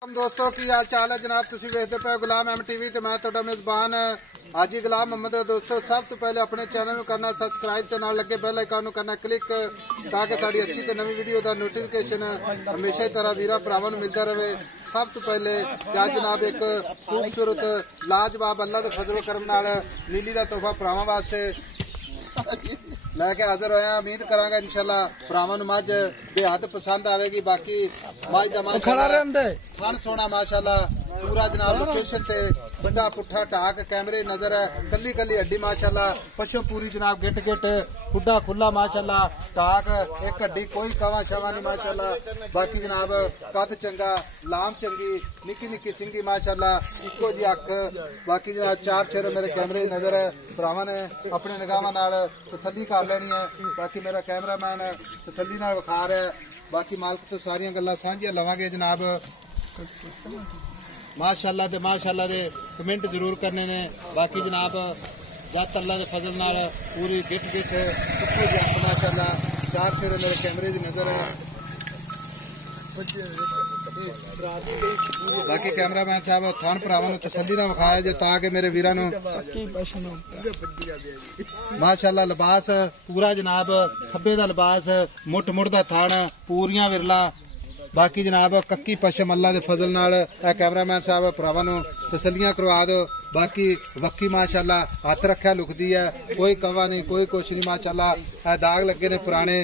दोस्तों की हाल चाल है जनाब तुसी वेखदे पे गुलाम एम टीवी ते मैं तुहाडा मेजबान हाजी गुलाम मोहम्मद। दोस्तों सब तो पहले अपने चैनल नूं करना सब्सक्राइब ते नाल लगे बेल आइकन नूं करना क्लिक ताकि साडी अच्छी ते नवी वीडियो दा नोटिफिकेशन हमेशा ही तरह वीरा भरावां नूं मिलदा रहे। सब तो पहले क्या जनाब एक खूबसूरत लाजवाब अल्लाह दे फजल करम नाल नीली दा तोहफा भरावां वास्ते लैके हाजिर होया। उम्मीद करांगा इंशाल्लाह भरावां नूं मझ बेहद पसंद आवेगी। बाकी मझ दा माशाअल्लाह थन सोना माशाअल्लाह पूरा जनाब लोकेशन ते बड़ा पुट्ठा टाक कैमरे नजर है कली कली हड्डी माशाअल्लाह पशु पूरी जनाब गिट गिट खुड्डा खुला माशाअल्लाह टाक एक हड्डी कोई कवा शवा नहीं माशाअल्लाह। बाकी जनाब कद चंगा लाम चंगी निक्की निक्की सिंगी माशाअल्लाह इको जी अख। बाकी जनाब चार छेर मेरे कैमरे नजर है भरावां ने अपने निगाहां नाल तसल्ली कर लेनी है। बाकी मेरा कैमरामैन तसल्ली नाल विखा रहा है। बाकी मालक तो सारियां गल्लां सांझियां लवांगे जनाब। माशाअल्लाह दे कमेंट जरूर करने ने। बाकी जनाब जत अल्लाह के फजल नाल पूरी गिट गिट इक्को जी अख माशाअल्लाह चार फेरे मेरे कैमरे की नजर है। बाकी कैमरामैन साहब थान भरावां नूं तसल्ली नाल विखाया जे ताकि मेरे वीरां नूं माशाअल्लाह लिबास पूरा जनाब खब्बे दा लिबास मुठ मुठ दा थान पूरियां विरला। बाकी जनाब कक्की पशम अल्लाह दे फजल नाल कैमरामैन साहब भरावां नूं तसल्लियां करवा दो। बाकी वक्की माशाअल्लाह हथ रखा लुकदी है कोई कवा नहीं कोई कुछ नहीं माशाअल्लाह दाग लगे ने पुराने।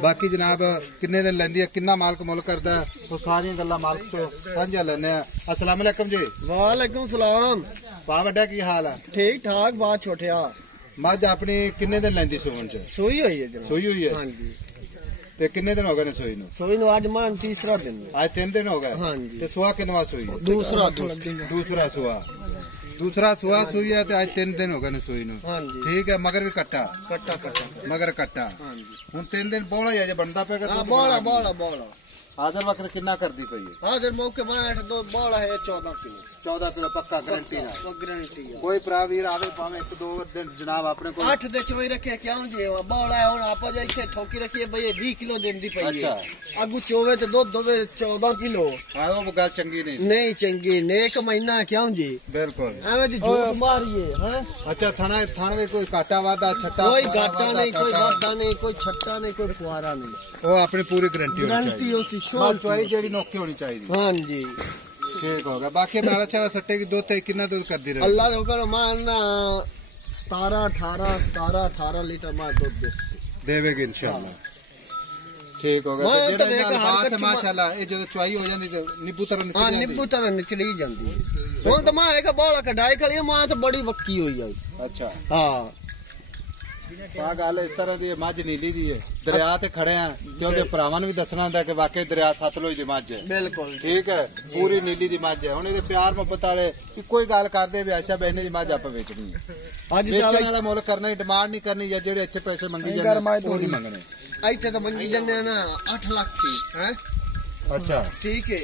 बाकी जनाब किन्ने दिन लैंदी है किन्ना मालक मुल करदा है वो सारियां गल्लां मालक तो सांझा लैने। अस्सलाम वालेकुम जी। वालेकुम सलाम। पा वड्डा की हाल है? ठीक ठाक बात छोटिया। मझ अपनी किन्ने दिन लैंदी सून च? सोई हुई है जनाब। सोई हुई है? हाँ जी। ते किन्ने दिन हो गए ने सोई नूं? सोई नूं आज मान तीसरा दिन। आज 3 दिन हो गए। हाँ जी। ते सुआ किनवा सोई? दूसरा सुआ सुई है ते आज 3 दिन हो गए ने सोई नूं। हाँ जी। ठीक है मगर भी कट्टा मगर कट्टा हाँ जी। हुण 3 दिन बोला ही है जे बनदा पेगा। हाँ बोला हाजिर वक्त कितना कर दी पई है? हाजिर मौके में दो बोला है 14 किलो 14 किलो पक्का गारंटी है। गारंटी है। कोई भरा वीर आवे भावे 1-2 दिन जनाब अपने को 8 दे चोई रखे क्यों जी बोला है हुण आपा जे इथे ठोकी रखी है भई 20 किलो देंदी पई है। अच्छा अगू चोवे ते दूध दोवे 14 किलो। हां वो गल चंगी नहीं चंगी ने एक महीना क्यों जी बिल्कुल एवें दी झूठ मारिए हैं। अच्छा थाना में कोई काटा वादा छट्टा कोई घाटा नहीं कोई वादा नहीं कोई छट्टा नहीं कोई फुआरा नहीं वो अपनी पूरी गारंटी होती चॉइस जेडी नौकी होनी चाहिए। हाँ जी ठीक हो गया। बाकी मेरा चला सट्टे की दूध कितना दूध कर दी रहे? अल्लाह के हुक्म मानना 17-18 लीटर मां दूध देवेगी इंशाल्लाह। ठीक हो गया। माशाल्लाह ये जो चुआई हो जाती नींबू तरह निचड़ी जाती हुण तो मां एक बोला कढ़ाई खड़ी मां तो बड़ी वक्की हुई है। अच्छा हाँ गल इस तरह की मझ नीली दी है दरिया ते खड़े हैं क्योंकि भरावां नूं भी दसना हुंदा कि वाकई दरिया सतलुज दी मझ है। बिल्कुल ठीक है पूरी नीली दी मझ है। हुण इहदे प्यार मुहब्बत वाले कोई गल करदे भी अच्छा बहने दी मझ आपां वेचनी है। वेचण वाला मुल करना ही डिमांड नहीं करनी या जेड़े इत्थे पैसे मंगी जांदे वो नहीं मंगने। इत्थे तो मंगी जांदे ना 8 लाख की हैं। अच्छा ठीक है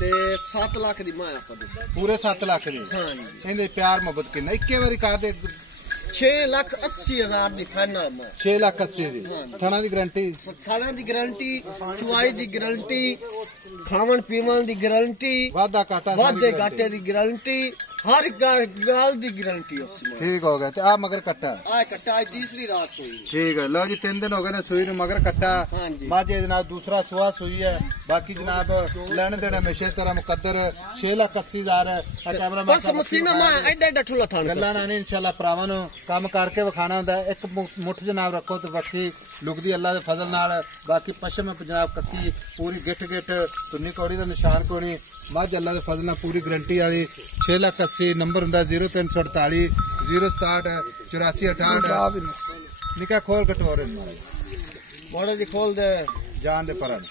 ते 7 लाख दी मां आपां पूरे 7 लाख दी। हां जी इहदे प्यार मुहब्बत किन्ना इक्के वारी कर दे 6,80,000 दी फाइनल में 6,80,000 दी थाना दी गारंटी चुआई दी गारंटी खावन पीवन दी गारंटी वादे घाटे दी गारंटी हर गल दी गारंटी। ठीक हो गया। आ मगर कट्टा आज तीसरी रात हुई। ठीक है लो जी 3 दिन हो गए ने सुई मगर कट्टा माजे जनाब दूसरा सुहा सुई है। बाकी जनाब लेने देने हमेशा तरह मुकद्दर 6,80,000 गल्ला ना इंशाल्लाह भरावां नूं कम करके विखाना हुंदा। एक मुठ जनाब रखो तो बक्सी लुकदी अल्लाह दे फजल नाल। बाकी पशम जनाब कक्की पूरी गिट गिट तुन्नी कौड़ी दा निशान कोनी मझ अल्लाह दे फजल नाल पूरी गारंटी वाली 6,80,000 नंबर हुंदा 0348 067 84 68 निका खोल कटोरे मोड़े जी खोल दे जान दे परन।